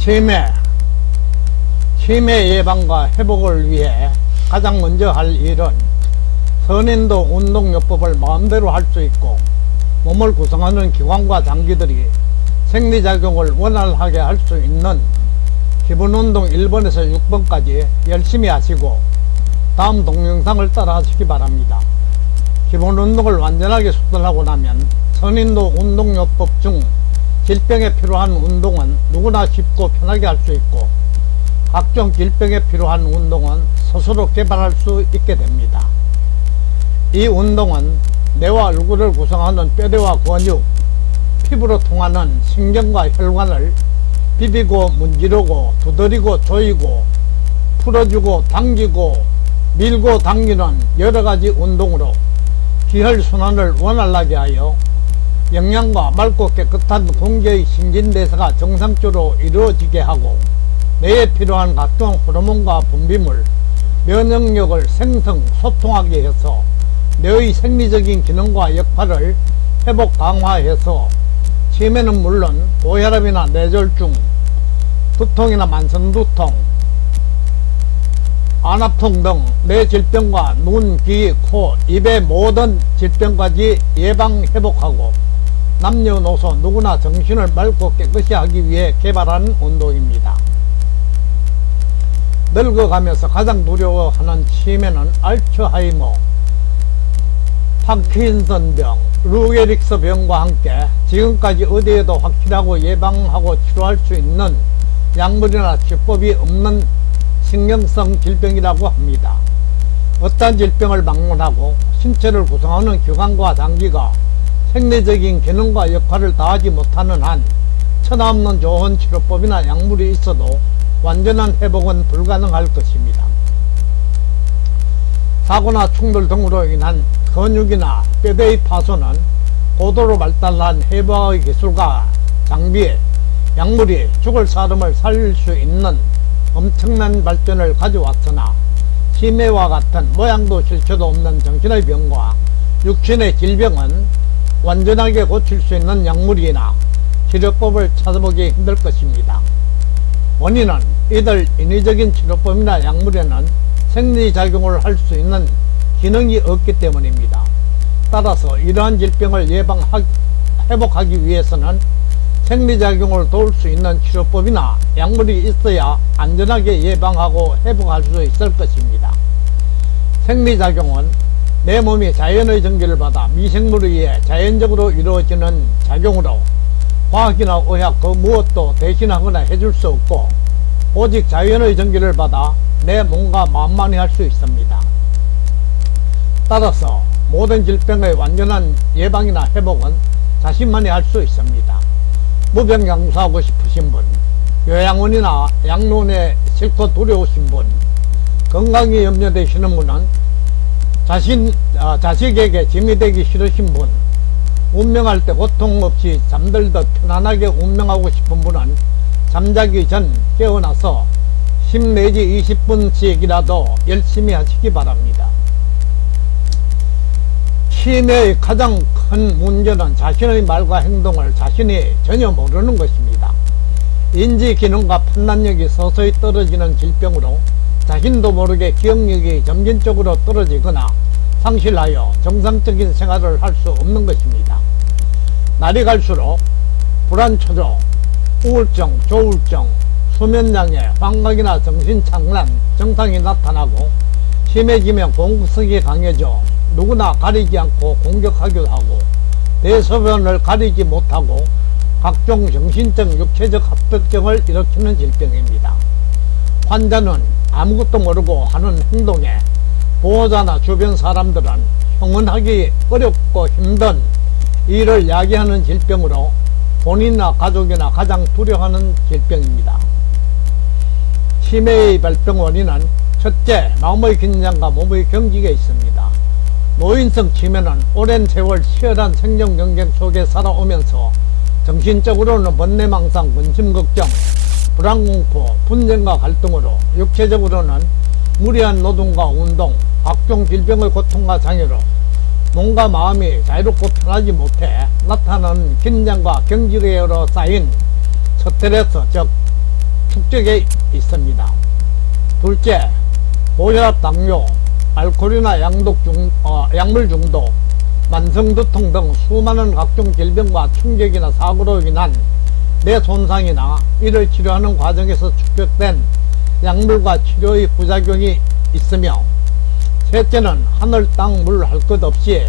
치매 예방과 회복을 위해 가장 먼저 할 일은 선인도 운동요법을 마음대로 할 수 있고 몸을 구성하는 기관과 장기들이 생리작용을 원활하게 할 수 있는 기본운동 1번에서 6번까지 열심히 하시고 다음 동영상을 따라 하시기 바랍니다. 기본운동을 완전하게 숙달하고 나면 선인도 운동요법 중 질병에 필요한 운동은 누구나 쉽고 편하게 할 수 있고 각종 질병에 필요한 운동은 스스로 개발할 수 있게 됩니다. 이 운동은 뇌와 얼굴을 구성하는 뼈대와 근육, 피부로 통하는 신경과 혈관을 비비고 문지르고 두드리고 조이고 풀어주고 당기고 밀고 당기는 여러가지 운동으로 기혈순환을 원활하게 하여 영양과 맑고 깨끗한 공기의 신진대사가 정상적으로 이루어지게 하고 뇌에 필요한 각종 호르몬과 분비물, 면역력을 생성, 소통하게 해서 뇌의 생리적인 기능과 역할을 회복 강화해서 치매는 물론 고혈압이나 뇌졸중, 두통이나 만성두통, 안압통 등 뇌 질병과 눈, 귀, 코, 입의 모든 질병까지 예방 회복하고 남녀노소 누구나 정신을 맑고 깨끗이 하기 위해 개발한 운동입니다. 늙어가면서 가장 두려워하는 치매는 알츠하이머, 파킨슨병, 루게릭스 병과 함께 지금까지 어디에도 확실하고 예방하고 치료할 수 있는 약물이나 치료법이 없는 신경성 질병이라고 합니다. 어떠한 질병을 막론하고 신체를 구성하는 기관과 장기가 생리적인 기능과 역할을 다하지 못하는 한 천하없는 좋은 치료법이나 약물이 있어도 완전한 회복은 불가능할 것입니다. 사고나 충돌 등으로 인한 근육이나 뼈대의 파손은 고도로 발달한 해부학의 기술과 장비에 약물이 죽을 사람을 살릴 수 있는 엄청난 발전을 가져왔으나 치매와 같은 모양도 실체도 없는 정신의 병과 육신의 질병은 완전하게 고칠 수 있는 약물이나 치료법을 찾아보기 힘들 것입니다. 원인은 이들 인위적인 치료법이나 약물에는 생리작용을 할 수 있는 기능이 없기 때문입니다. 따라서 이러한 질병을 회복하기 위해서는 생리작용을 도울 수 있는 치료법이나 약물이 있어야 안전하게 예방하고 회복할 수 있을 것입니다. 생리작용은 내 몸이 자연의 전기를 받아 미생물에 의해 자연적으로 이루어지는 작용으로 과학이나 의학 그 무엇도 대신하거나 해줄 수 없고 오직 자연의 전기를 받아 내 몸과 마음만이 할 수 있습니다. 따라서 모든 질병의 완전한 예방이나 회복은 자신만이 할 수 있습니다. 무병장수하고 싶으신 분, 요양원이나 양론에 싫고 두려우신 분, 건강이 염려되시는 분은 자식에게 짐이 되기 싫으신 분, 운명할 때 고통 없이 잠들듯 편안하게 운명하고 싶은 분은 잠자기 전 깨어나서 10 내지 20분씩이라도 열심히 하시기 바랍니다. 치매의 가장 큰 문제는 자신의 말과 행동을 자신이 전혀 모르는 것입니다. 인지 기능과 판단력이 서서히 떨어지는 질병으로 자신도 모르게 기억력이 점진적으로 떨어지거나 상실하여 정상적인 생활을 할 수 없는 것입니다. 날이 갈수록 불안초조, 우울증, 조울증, 수면장애, 환각이나 정신착란 증상이 나타나고 심해지면 공격성이 강해져 누구나 가리지 않고 공격하기도 하고 대소변을 가리지 못하고 각종 정신적, 육체적 합병증을 일으키는 질병입니다. 환자는 아무것도 모르고 하는 행동에 보호자나 주변 사람들은 형언하기 어렵고 힘든 일을 야기하는 질병으로 본인이나 가족이나 가장 두려워하는 질병입니다. 치매의 발병 원인은 첫째, 마음의 긴장과 몸의 경직에 있습니다. 노인성 치매는 오랜 세월 치열한 생존 경쟁 속에 살아오면서 정신적으로는 번뇌망상, 근심걱정, 불안공포, 분쟁과 갈등으로 육체적으로는 무리한 노동과 운동, 각종 질병의 고통과 장애로 몸과 마음이 자유롭고 편하지 못해 나타나는 긴장과 경직으로 쌓인 스트레스, 즉 축적에 있습니다. 둘째, 고혈압, 당뇨, 알코올이나 약물 중독, 만성두통 등 수많은 각종 질병과 충격이나 사고로 인한 뇌 손상이나 이를 치료하는 과정에서 축적된 약물과 치료의 부작용이 있으며, 셋째는 하늘, 땅, 물 할 것 없이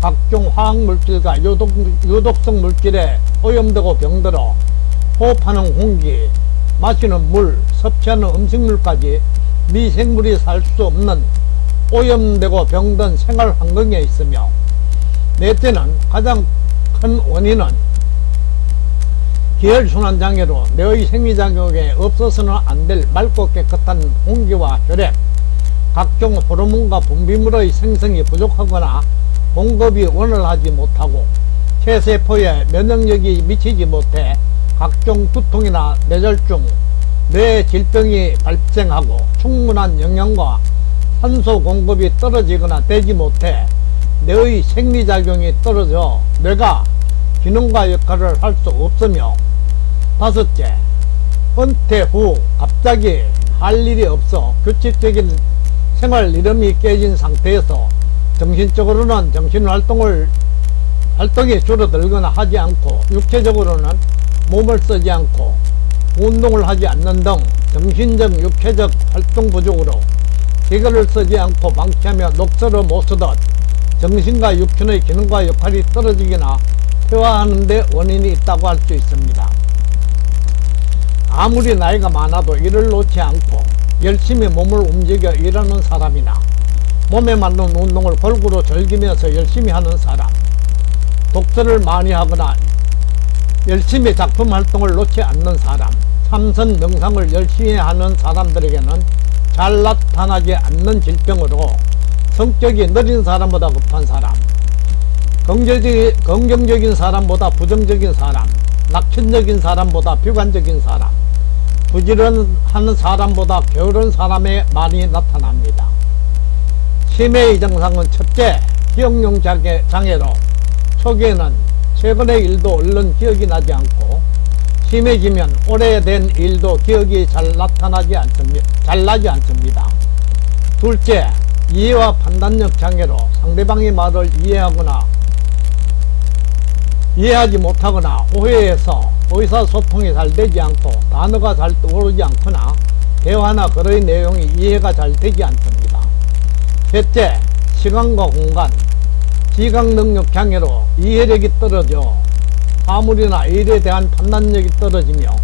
각종 화학물질과 유독성 물질에 오염되고 병들어 호흡하는 공기, 마시는 물, 섭취하는 음식물까지 미생물이 살 수 없는 오염되고 병든 생활 환경에 있으며, 넷째는 가장 큰 원인은 기혈순환장애로 뇌의 생리작용에 없어서는 안 될 맑고 깨끗한 공기와 혈액, 각종 호르몬과 분비물의 생성이 부족하거나 공급이 원활하지 못하고 체세포에 면역력이 미치지 못해 각종 두통이나 뇌졸중, 뇌 질병이 발생하고 충분한 영양과 산소 공급이 떨어지거나 되지 못해 뇌의 생리작용이 떨어져 뇌가 기능과 역할을 할 수 없으며, 다섯째, 은퇴 후 갑자기 할 일이 없어 규칙적인 생활 리듬이 깨진 상태에서 정신적으로는 활동이 줄어들거나 하지 않고 육체적으로는 몸을 쓰지 않고 운동을 하지 않는 등 정신적 육체적 활동 부족으로 기계를 쓰지 않고 방치하며 녹슬어 못 쓰듯 정신과 육신의 기능과 역할이 떨어지거나 퇴화하는 데 원인이 있다고 할 수 있습니다. 아무리 나이가 많아도 일을 놓지 않고 열심히 몸을 움직여 일하는 사람이나 몸에 맞는 운동을 골고루 즐기면서 열심히 하는 사람, 독서를 많이 하거나 열심히 작품 활동을 놓지 않는 사람, 참선 명상을 열심히 하는 사람들에게는 잘 나타나지 않는 질병으로 성격이 느린 사람보다 급한 사람, 긍정적인 사람보다 부정적인 사람, 낙천적인 사람보다 비관적인 사람, 부지런한 사람보다 게으른 사람에 많이 나타납니다. 치매의 증상은 첫째, 기억력 장애로 초기에는 최근의 일도 얼른 기억이 나지 않고 심해지면 오래된 일도 기억이 잘 나지 않습니다. 둘째, 이해와 판단력 장애로 상대방의 말을 이해하지 못하거나 오해해서 의사소통이 잘 되지 않고 단어가 잘 떠오르지 않거나 대화나 글의 내용이 이해가 잘 되지 않습니다. 셋째, 시간과 공간, 지각능력 장애로 이해력이 떨어져 사물이나 일에 대한 판단력이 떨어지며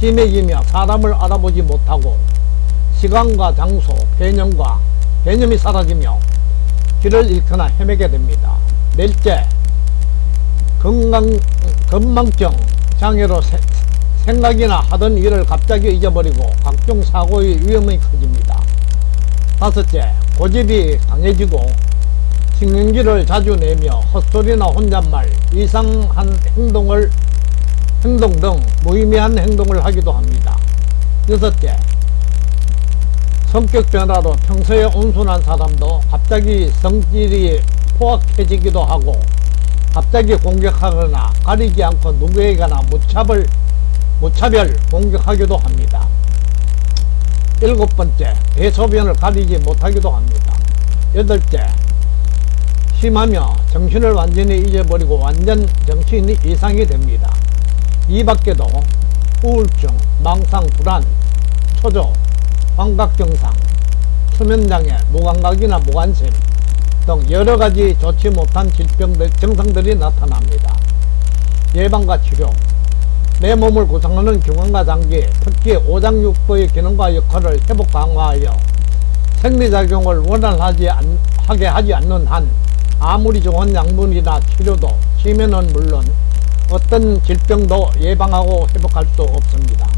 심해지며 사람을 알아보지 못하고 시간과 장소, 개념이 사라지며 길을 잃거나 헤매게 됩니다. 넷째, 건망증 장애로 생각이나 하던 일을 갑자기 잊어버리고 각종 사고의 위험이 커집니다. 다섯째, 고집이 강해지고 신경질을 자주 내며 헛소리나 혼잣말, 이상한 행동 등 무의미한 행동을 하기도 합니다. 여섯째, 성격 변화로 평소에 온순한 사람도 갑자기 성질이 포악해지기도 하고 갑자기 공격하거나 가리지 않고 누구에게나 무차별 공격하기도 합니다. 일곱 번째, 대소변을 가리지 못하기도 합니다. 여덟째, 심하며 정신을 완전히 잊어버리고 완전 정신 이상이 됩니다. 이 밖에도 우울증, 망상, 불안, 초조, 감각증상, 수면장애, 무감각이나 무관심 등 여러가지 좋지 못한 증상들이 나타납니다. 예방과 치료, 내 몸을 구성하는 균형과 장기, 특히 오장육부의 기능과 역할을 회복 강화하여 생리작용을 원활하게 하지 않는 한 아무리 좋은 약물이나 치료도 치매는 물론 어떤 질병도 예방하고 회복할 수 없습니다.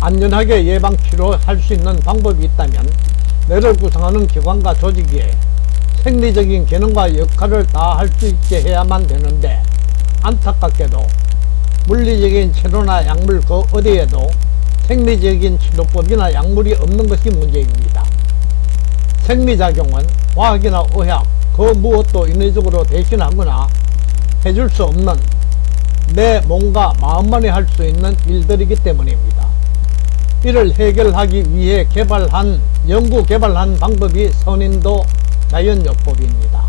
안전하게 예방 치료할 수 있는 방법이 있다면 뇌를 구성하는 기관과 조직이 생리적인 기능과 역할을 다 할 수 있게 해야만 되는데, 안타깝게도 물리적인 치료나 약물 그 어디에도 생리적인 치료법이나 약물이 없는 것이 문제입니다. 생리작용은 과학이나 의학 그 무엇도 인위적으로 대신하거나 해줄 수 없는 내 몸과 마음만이 할 수 있는 일들이기 때문입니다. 이를 해결하기 위해 연구 개발한 방법이 선인도 자연요법입니다.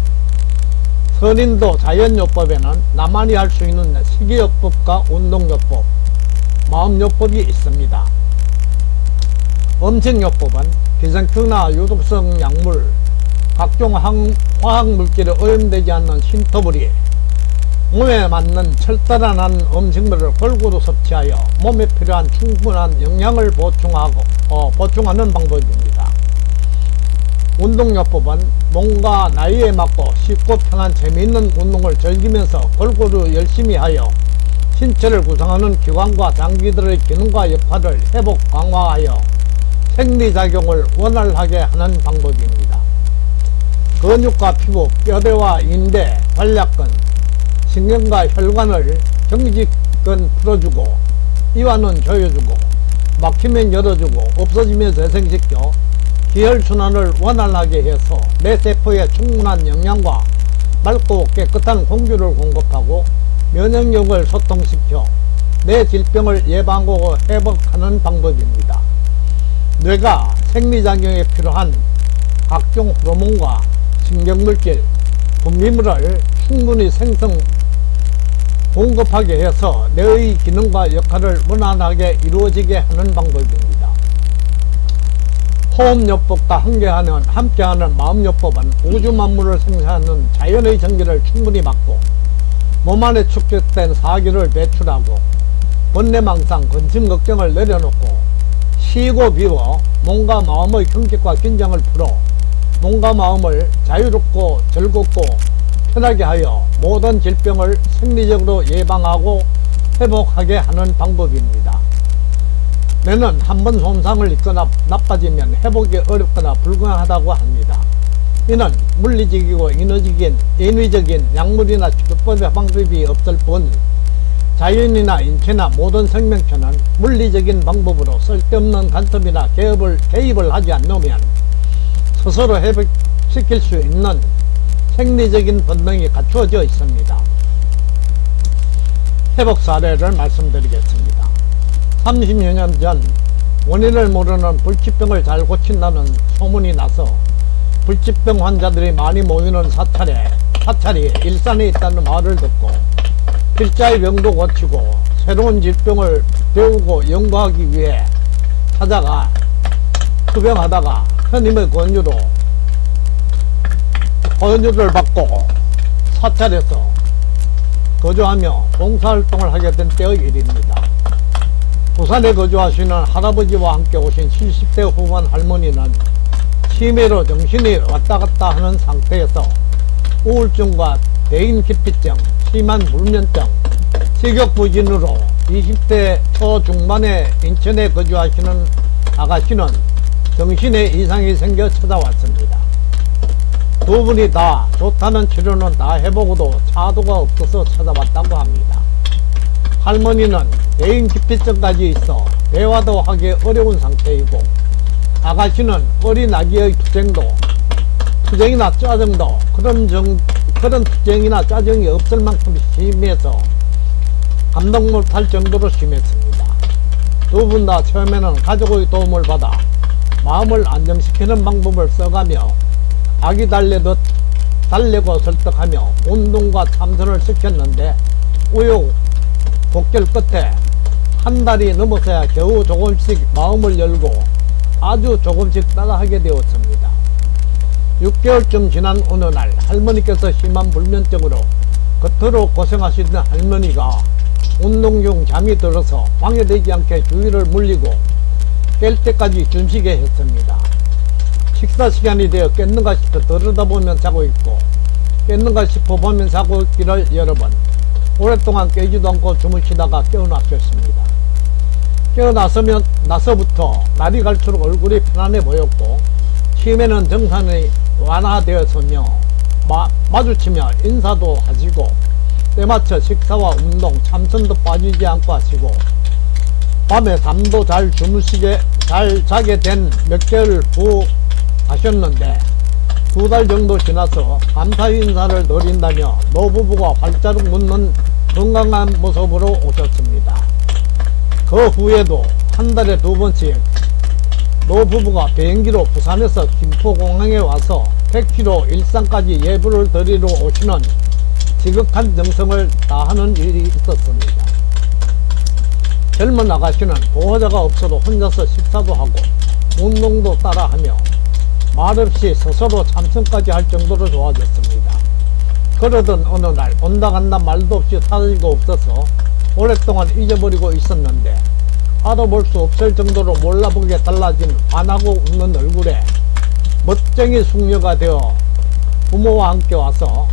선인도 자연요법에는 나만이 할 수 있는 식이요법과 운동요법, 마음요법이 있습니다. 음식요법은 기생충이나 유독성 약물, 각종 화학물질에 오염되지 않는 신토불이 몸에 맞는 철달한 음식물을 골고루 섭취하여 몸에 필요한 충분한 영양을 보충하는 방법입니다. 운동요법은 몸과 나이에 맞고 쉽고 편한 재미있는 운동을 즐기면서 골고루 열심히 하여 신체를 구성하는 기관과 장기들의 기능과 역할을 회복 강화하여 생리작용을 원활하게 하는 방법입니다. 근육과 피부, 뼈대와 인대, 관략근, 신경과 혈관을 정지근 풀어주고 이완은 조여주고 막히면 열어주고 없어지면 재생시켜 기혈순환을 원활하게 해서 내 세포에 충분한 영양과 맑고 깨끗한 공기를 공급하고 면역력을 소통시켜 내 질병을 예방하고 회복하는 방법입니다. 뇌가 생리작용에 필요한 각종 호르몬과 신경물질, 분비물을 충분히 공급하게 해서 뇌의 기능과 역할을 원활하게 이루어지게 하는 방법입니다. 호흡요법과 함께하는 마음요법은 우주 만물을 생산하는 자연의 전기를 충분히 받고 몸 안에 축적된 사기를 배출하고 번뇌망상, 근심, 걱정을 내려놓고 쉬고 비워 몸과 마음의 경직과 긴장을 풀어 몸과 마음을 자유롭고 즐겁고 편하게 하여 모든 질병을 생리적으로 예방하고 회복하게 하는 방법입니다. 뇌는 한번 손상을 입거나 나빠지면 회복이 어렵거나 불가능하다고 합니다. 이는 물리적이고 인위적인 약물이나 치료법의 방법이 없을 뿐 자연이나 인체나 모든 생명체는 물리적인 방법으로 쓸데없는 간섭이나 개입을 하지 않으면 스스로 회복시킬 수 있는 생리적인 본능이 갖추어져 있습니다. 회복 사례를 말씀드리겠습니다. 30여 년 전 원인을 모르는 불치병을 잘 고친다는 소문이 나서 불치병 환자들이 많이 모이는 사찰이 일산에 있다는 말을 듣고 필자의 병도 고치고 새로운 질병을 배우고 연구하기 위해 찾아가 투병하다가 스님의 권유를 받고 사찰에서 거주하며 봉사활동을 하게 된 때의 일입니다. 부산에 거주하시는 할아버지와 함께 오신 70대 후반 할머니는 치매로 정신이 왔다 갔다 하는 상태에서 우울증과 대인기피증, 심한 불면증, 식욕부진으로 20대 초중반의 인천에 거주하시는 아가씨는 정신에 이상이 생겨 찾아왔습니다. 두 분이 다 좋다는 치료는 다 해보고도 차도가 없어서 찾아왔다고 합니다. 할머니는 대인기피증까지 있어 대화도 하기 어려운 상태이고 아가씨는 어린 아기의 투정이나 짜증도 그런 투정이나 짜증이 없을 만큼 심해서 감당 못할 정도로 심했습니다. 두 분 다 처음에는 가족의 도움을 받아 마음을 안정시키는 방법을 써가며 아기 달래고 설득하며 운동과 참선을 시켰는데 우여곡절 끝에 한 달이 넘어서야 겨우 조금씩 마음을 열고 아주 조금씩 따라하게 되었습니다. 6개월쯤 지난 어느 날 할머니께서 심한 불면증으로 겉으로 고생하시던 할머니가 운동 중 잠이 들어서 방해되지 않게 주위를 물리고 깰 때까지 숨쉬게 했습니다. 식사 시간이 되어 깼는가 싶어 들여다보면 자고 있고 깼는가 싶어 보면 자고 있기를 여러 번 오랫동안 깨지도 않고 주무시다가 깨어났었습니다. 깨어나서부터 날이 갈수록 얼굴이 편안해 보였고 치매는 정상이 완화되었으며 마주치며 인사도 하시고 때맞춰 식사와 운동, 참선도 빠지지 않고 하시고 밤에 잠도 잘 자게 된 몇 개월 후 하셨는데 2달 정도 지나서 감사 인사를 드린다며 노부부가 발자국 묻는 건강한 모습으로 오셨습니다. 그 후에도 한 달에 2번씩 노부부가 비행기로 부산에서 김포공항에 와서 100km 일산까지 예불을 드리러 오시는 지극한 정성을 다하는 일이 있었습니다. 젊은 아가씨는 보호자가 없어도 혼자서 식사도 하고 운동도 따라하며 말없이 스스로 참선까지 할 정도로 좋아졌습니다. 그러던 어느 날 온다 간다 말도 없이 사라지고 없어서 오랫동안 잊어버리고 있었는데 알아볼 수 없을 정도로 몰라보게 달라진 환하고 웃는 얼굴에 멋쟁이 숙녀가 되어 부모와 함께 와서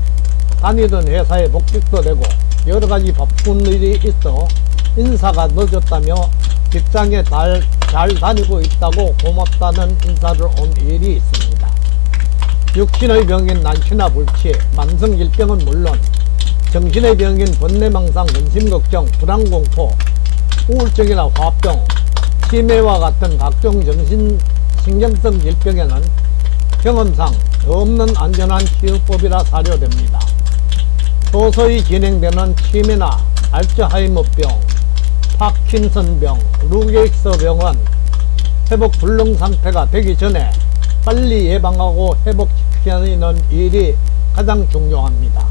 다니던 회사에 복직도 되고 여러가지 바쁜 일이 있어 인사가 늦었다며 직장에 잘 다니고 있다고 고맙다는 인사를 온 일이 있습니다. 육신의 병인 난치나 불치, 만성질병은 물론 정신의 병인 번뇌망상, 근심걱정, 불안공포, 우울증이나 화병, 치매와 같은 각종 정신신경성 질병에는 경험상 없는 안전한 치유법이라 사료됩니다. 서서히 진행되는 치매나 알츠하이머병, 파킨슨병, 루게익스병은 회복 불능 상태가 되기 전에 빨리 예방하고 회복시키는 일이 가장 중요합니다.